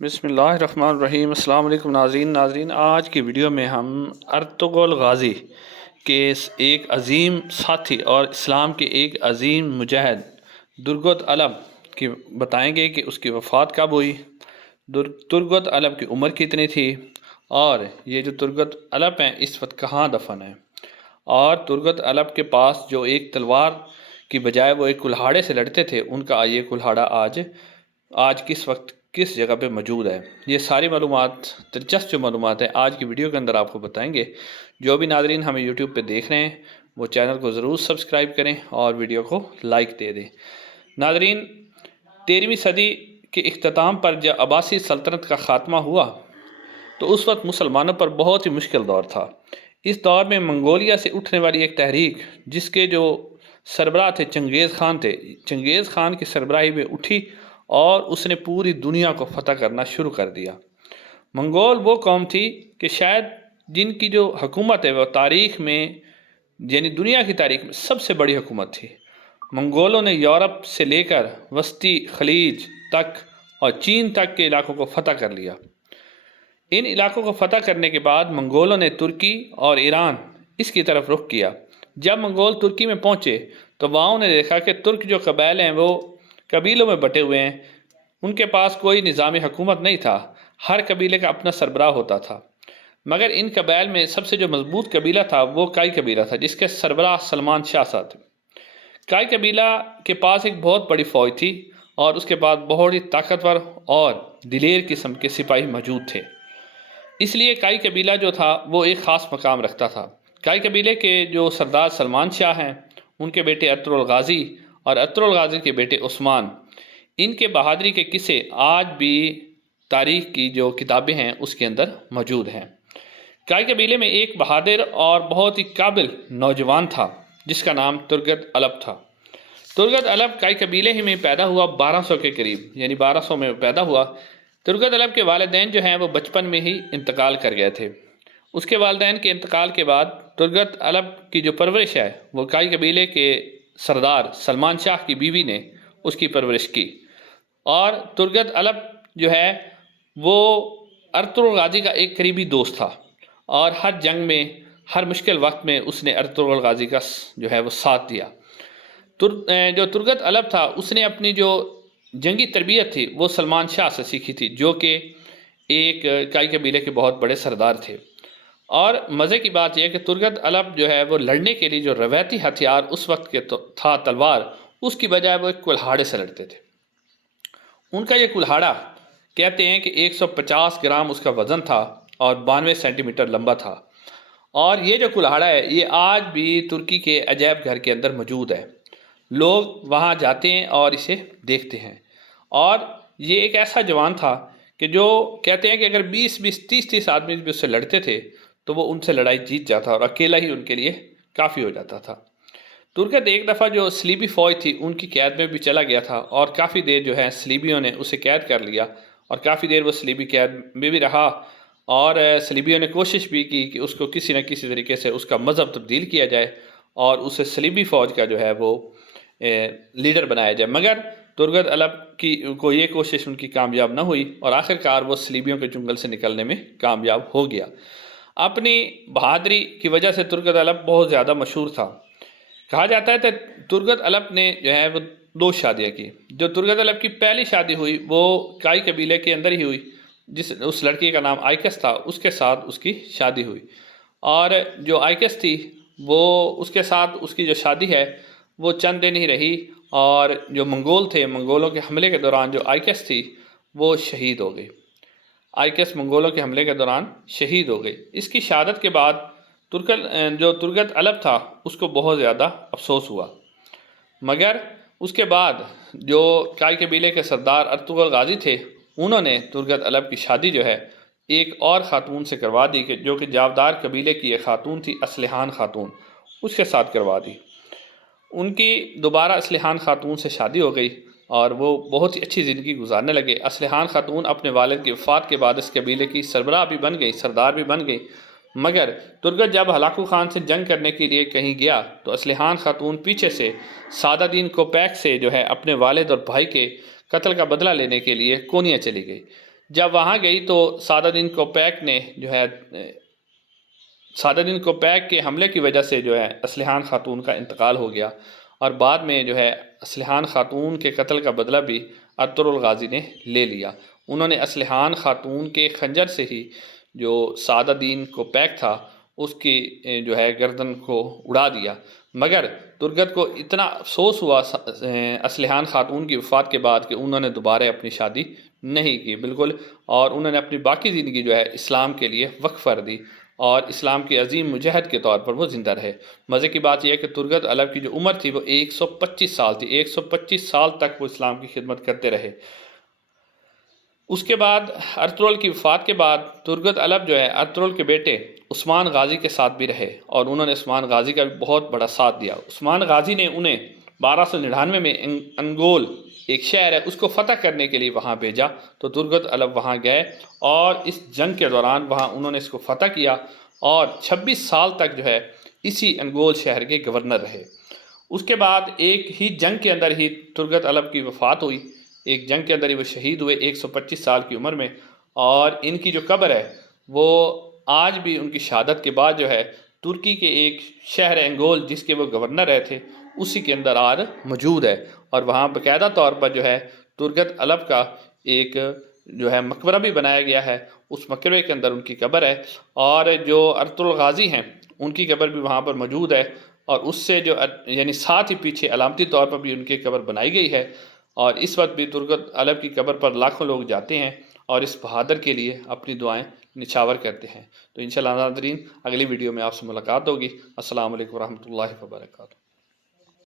بسم اللہ الرحمن الرحیم۔ السلام علیکم ناظرین آج کی ویڈیو میں ہم ارطغرل غازی کے ایک عظیم ساتھی اور اسلام کے ایک عظیم مجاہد ترغت علب کی بتائیں گے کہ اس کی وفات کب ہوئی، ترغت علب کی عمر کتنی تھی، اور یہ جو ترغت علب ہیں اس وقت کہاں دفن ہیں، اور ترغت علب کے پاس جو ایک تلوار کی بجائے وہ ایک کلہاڑے سے لڑتے تھے، ان کا یہ کلہاڑا آج کس وقت کس جگہ پہ موجود ہے۔ یہ ساری معلومات، دلچسپ جو معلومات ہیں آج کی ویڈیو کے اندر آپ کو بتائیں گے۔ جو بھی ناظرین ہمیں یوٹیوب پہ دیکھ رہے ہیں وہ چینل کو ضرور سبسکرائب کریں اور ویڈیو کو لائک دے دیں۔ ناظرین، 13ویں صدی کے اختتام پر جب عباسی سلطنت کا خاتمہ ہوا تو اس وقت مسلمانوں پر بہت ہی مشکل دور تھا۔ اس دور میں منگولیا سے اٹھنے والی ایک تحریک جس کے جو سربراہ تھے چنگیز خان کی سربراہی میں اٹھی اور اس نے پوری دنیا کو فتح کرنا شروع کر دیا۔ منگول وہ قوم تھی کہ شاید جن کی جو حکومت ہے وہ تاریخ میں، یعنی دنیا کی تاریخ میں سب سے بڑی حکومت تھی۔ منگولوں نے یورپ سے لے کر وسطی خلیج تک اور چین تک کے علاقوں کو فتح کر لیا۔ ان علاقوں کو فتح کرنے کے بعد منگولوں نے ترکی اور ایران اس کی طرف رخ کیا۔ جب منگول ترکی میں پہنچے تو وہاں نے دیکھا کہ ترک جو قبائل ہیں وہ قبیلوں میں بٹے ہوئے ہیں، ان کے پاس کوئی نظام حکومت نہیں تھا، ہر قبیلے کا اپنا سربراہ ہوتا تھا۔ مگر ان قبائل میں سب سے جو مضبوط قبیلہ تھا وہ کائی قبیلہ تھا، جس کے سربراہ سلمان شاہ تھے۔ کائی قبیلہ کے پاس ایک بہت بڑی فوج تھی اور اس کے پاس بہت ہی طاقتور اور دلیر قسم کے سپاہی موجود تھے، اس لیے کائی قبیلہ جو تھا وہ ایک خاص مقام رکھتا تھا۔ کائی قبیلے کے جو سردار سلمان شاہ ہیں، ان کے بیٹے ارطغرل غازی اور ارطغرل غازی کے بیٹے عثمان، ان کے بہادری کے قصے آج بھی تاریخ کی جو کتابیں ہیں اس کے اندر موجود ہیں۔ کائی قبیلے میں ایک بہادر اور بہت ہی قابل نوجوان تھا جس کا نام ترغت علب تھا۔ ترغت علب کائی قبیلے ہی میں پیدا ہوا 1200 کے قریب، یعنی 1200 میں پیدا ہوا۔ ترغت علب کے والدین جو ہیں وہ بچپن میں ہی انتقال کر گئے تھے۔ اس کے والدین کے انتقال کے بعد ترغت علب کی جو پرورش ہے وہ کائی قبیلے کے سردار سلمان شاہ کی بیوی نے اس کی پرورش کی، اور ترغت علب جو ہے وہ ارطغرل غازی کا ایک قریبی دوست تھا، اور ہر جنگ میں، ہر مشکل وقت میں اس نے ارطغرل غازی کا جو ہے وہ ساتھ دیا۔ جو ترغت علب تھا اس نے اپنی جو جنگی تربیت تھی وہ سلمان شاہ سے سیکھی تھی، جو کہ ایک کائی قبیلے کے بہت بڑے سردار تھے۔ اور مزے کی بات یہ ہے کہ ترغت علب جو ہے وہ لڑنے کے لیے جو روایتی ہتھیار اس وقت کے تھا تلوار، اس کی بجائے وہ ایک کلہاڑے سے لڑتے تھے۔ ان کا یہ کلہاڑا کہتے ہیں کہ 150 گرام اس کا وزن تھا اور 92 سینٹی میٹر لمبا تھا، اور یہ جو کلہاڑا ہے یہ آج بھی ترکی کے عجائب گھر کے اندر موجود ہے۔ لوگ وہاں جاتے ہیں اور اسے دیکھتے ہیں، اور یہ ایک ایسا جوان تھا کہ جو کہتے ہیں کہ اگر 20-30 آدمی بھی اس سے لڑتے تھے تو وہ ان سے لڑائی جیت جاتا اور اکیلا ہی ان کے لیے کافی ہو جاتا تھا۔ ترغت ایک دفعہ جو صلیبی فوج تھی ان کی قید میں بھی چلا گیا تھا، اور کافی دیر جو ہے صلیبیوں نے اسے قید کر لیا، اور کافی دیر وہ صلیبی قید میں بھی رہا، اور صلیبیوں نے کوشش بھی کی کہ اس کو کسی نہ کسی طریقے سے اس کا مذہب تبدیل کیا جائے اور اسے صلیبی فوج کا جو ہے وہ لیڈر بنایا جائے، مگر ترغت علب کو یہ کوشش ان کی کامیاب نہ ہوئی، اور آخرکار وہ صلیبیوں کے جنگل سے نکلنے میں کامیاب ہو گیا۔ اپنی بہادری کی وجہ سے ترغت علب بہت زیادہ مشہور تھا۔ کہا جاتا ہے کہ ترغت علب نے جو ہے وہ 2 شادیاں کی۔ جو ترغت علب کی پہلی شادی ہوئی وہ کائی قبیلے کے اندر ہی ہوئی، اس لڑکی کا نام آئکس تھا، اس کے ساتھ اس کی شادی ہوئی، اور جو آئکس تھی وہ اس کے ساتھ اس کی جو شادی ہے وہ چند دن ہی رہی، اور جو منگول تھے، منگولوں کے حملے کے دوران جو آئکس تھی وہ شہید ہو گئی۔ آئکس منگولوں کے حملے کے دوران شہید ہو گئی۔ اس کی شہادت کے بعد جو ترغت علب تھا اس کو بہت زیادہ افسوس ہوا، مگر اس کے بعد جو کائی قبیلے کے سردار ارطغرل غازی تھے انہوں نے ترغت علب کی شادی جو ہے ایک اور خاتون سے کروا دی، جو کہ جاودار قبیلے کی ایک خاتون تھی، اسلحان خاتون، اس کے ساتھ کروا دی۔ ان کی دوبارہ اسلحان خاتون سے شادی ہو گئی اور وہ بہت ہی اچھی زندگی گزارنے لگے۔ اسلحان خاتون اپنے والد کی وفات کے بعد اس قبیلے کی سربراہ بھی بن گئی، سردار بھی بن گئی، مگر ترغت جب ہلاکو خان سے جنگ کرنے کے لیے کہیں گیا تو اسلحان خاتون پیچھے سے سادہ دین کوپیک سے جو ہے اپنے والد اور بھائی کے قتل کا بدلہ لینے کے لیے کونیا چلی گئی۔ جب وہاں گئی تو سعادت کوپیک نے جو ہے سعادت کوپیک کے حملے کی وجہ سے جو ہے اسلحان خاتون کا انتقال ہو گیا، اور بعد میں جو ہے اسلحان خاتون کے قتل کا بدلہ بھی ارطغرل غازی نے لے لیا۔ انہوں نے اسلحان خاتون کے خنجر سے ہی جو سعادت کوپیک تھا اس کی جو ہے گردن کو اڑا دیا، مگر ترگت کو اتنا افسوس ہوا اسلحان خاتون کی وفات کے بعد کہ انہوں نے دوبارہ اپنی شادی نہیں کی بالکل، اور انہوں نے اپنی باقی زندگی جو ہے اسلام کے لیے وقف کر دی، اور اسلام کے عظیم مجاہد کے طور پر وہ زندہ رہے۔ مزے کی بات یہ ہے کہ ترگت علب کی جو عمر تھی وہ 125 سال تھی، 125 سال تک وہ اسلام کی خدمت کرتے رہے۔ اس کے بعد ارطغرل کی وفات کے بعد ترگت علب جو ہے ارطغرل کے بیٹے عثمان غازی کے ساتھ بھی رہے، اور انہوں نے عثمان غازی کا بھی بہت بڑا ساتھ دیا۔ عثمان غازی نے انہیں 1299 میں انگول ایک شہر ہے اس کو فتح کرنے کے لیے وہاں بھیجا، تو ترگت علب وہاں گئے، اور اس جنگ کے دوران وہاں انہوں نے اس کو فتح کیا، اور 26 سال تک جو ہے اسی انگول شہر کے گورنر رہے۔ اس کے بعد ایک ہی جنگ کے اندر ہی ترگت علب کی وفات ہوئی، ایک جنگ کے اندر ہی وہ شہید ہوئے 125 سال کی عمر میں، اور ان کی جو قبر ہے وہ آج بھی ان کی شہادت کے بعد جو ہے ترکی کے ایک شہر انگول جس کے وہ گورنر رہے تھے اسی کے اندر آج موجود ہے، اور وہاں باقاعدہ طور پر جو ہے ترگت علب کا ایک جو ہے مقبرہ بھی بنایا گیا ہے، اس مقبرے کے اندر ان کی قبر ہے، اور جو ارطغرل غازی ہیں ان کی قبر بھی وہاں پر موجود ہے، اور اس سے جو یعنی ساتھ ہی پیچھے علامتی طور پر بھی ان کی قبر بنائی گئی ہے، اور اس وقت بھی ترگت علب کی قبر پر لاکھوں لوگ جاتے ہیں اور اس بہادر کے لیے اپنی دعائیں نچھاور کرتے ہیں۔ تو انشاءاللہ ناظرین اگلی ویڈیو میں آپ سے ملاقات ہوگی۔ السلام علیکم ورحمۃ اللہ وبرکاتہ۔